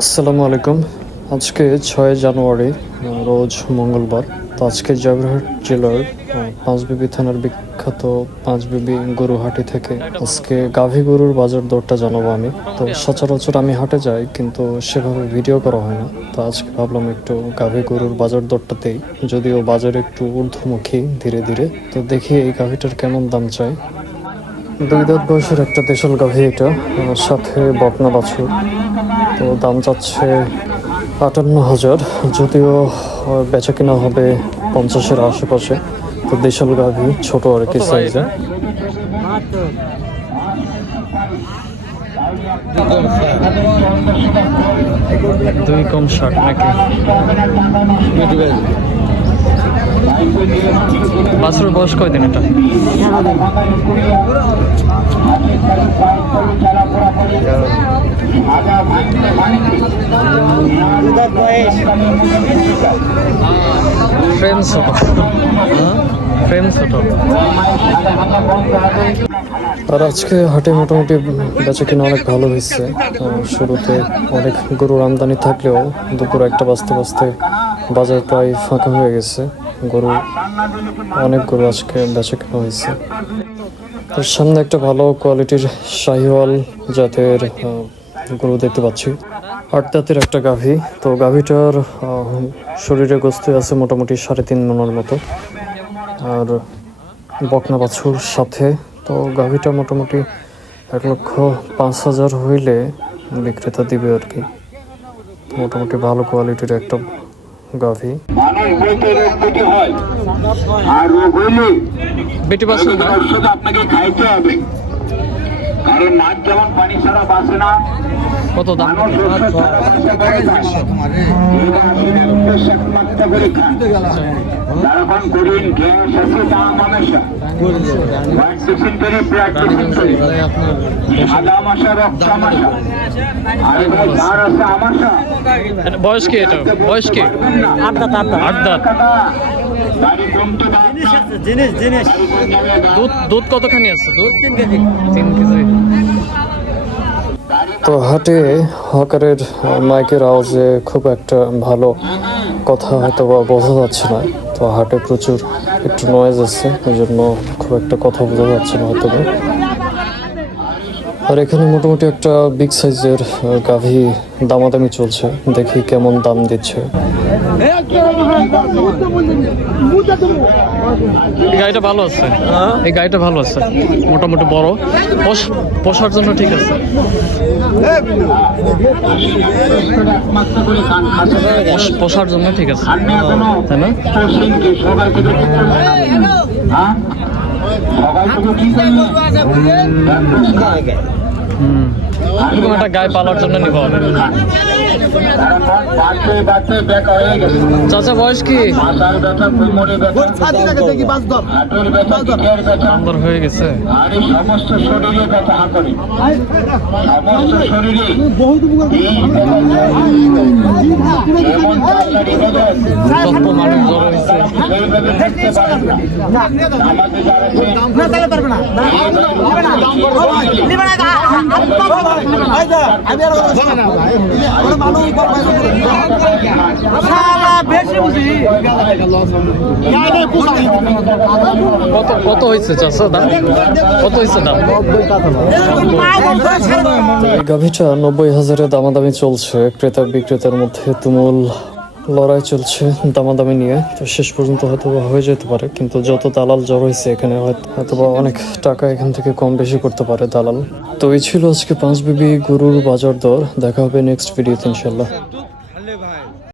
আসসালামু আলাইকুম। আজকে 6 জানুয়ারি, রোজ মঙ্গলবার। তো আজকে জয়পুরহাট জেলার পাঁচবিবি থানার বিখ্যাত পাঁচবিবি গরুহাটি থেকে আজকে গাভী গরুর বাজার দরটা জানাবো আমি। তো সচরাচর আমি হাটে যাই, কিন্তু সেভাবে ভিডিও করা হয় না। তো আজকে ভাবলাম একটু গাভী গরুর বাজার দরটাতেই, যদিও বাজার একটু ঊর্ধ্বমুখী ধীরে ধীরে। তো দেখি এই গাভীটার কেমন দাম চাই। 2 দাঁত বয়সের একটা দেশাল গাভী এটা, সাথে বকনা বাছুর। তো দাম যাচ্ছে 58,000, যদিও বেচা কিনা হবে 50-এর আশেপাশে। তো দেশাল গাভী, ছোট আর কি সাইজে। দুই কম 60 নাকি? বাছুরের বয়স কয়দিন এটা? ফ্রেম ছোট, ফ্রেম ছোট। আর আজকে হাটে মোটামুটি বেচা কিনা অনেক ভালো হয়েছে। শুরুতে অনেক গরুর আমদানি থাকলেও দুপুর 1টা বাজতে বাজতে বাজার প্রায় ফাঁকা হয়ে গেছে। অনেক গরু আজকে বেচা কিনা হয়েছে। তার সামনে একটা ভালো কোয়ালিটির শাহিওয়াল জাতের গরু দেখতে পাচ্ছি। 8 দাঁতের একটা গাভী। তো গাভীটার শরীরে গোস্ত আছে মোটামুটি 3.5 মণের মতো, আর বকনা বাছুর সাথে। তো গাভীটা মোটামুটি 1,05,000 হইলে বিক্রেতা দিবে আর কি। মোটামুটি ভালো কোয়ালিটির একটা গাভী। বেটি বাছুর না, আপনাকে খাইতে হবে, কারণ মাছ যেমন পানি ছাড়া বাঁচে না। কত দাম? বয়স কি এটা? বয়স কি? 8 দাঁত। দুধ কতখানি আছে? দুধ 3 কেজি। তো হাটে হকারের মাইকের আওয়াজে খুব একটা ভালো কথা হয়তো বা বোঝা যাচ্ছে না। তো হাটে প্রচুর একটু নয়েজ আছে, এই জন্য খুব একটা কথা বোঝা যাচ্ছে না হয়তো। আর এখানে মোটামুটি একটা বিগ সাইজের গাভী দামাদামি চলছে, দেখি কেমন দাম দিচ্ছে। এই গাড়িটা ভালো আছে, এই গাড়িটা ভালো আছে, মোটামুটি বড়, পোষার জন্য ঠিক আছে। পোষার জন্য ঠিক আছে, তাই না? এরকম একটা গায়ে পালার জন্য নিব। চাচা বয়স কি? সুন্দর হয়ে গেছে। মানুষ জড়ো হয়েছে। কত হয়েছে চাচা দাম? কত হয়েছে দাম? এই গাভীটা 90,000-এ দামাদামি চলছে। ক্রেতা বিক্রেতার মধ্যে তুমুল লড়াই চলছে দামাদামি নিয়ে। তো শেষ পর্যন্ত হয়তো হয়ে যেতে পারে, কিন্তু যত দালাল জড় হয়েছে এখানে হয়তো অনেক টাকা এখান থেকে কম বেশি করতে পারে দালাল। তো এই ছিল আজকে পাঁচবিবি গরুর বাজার দর। দেখা হবে নেক্সট ভিডিওতে ইনশাল্লাহ।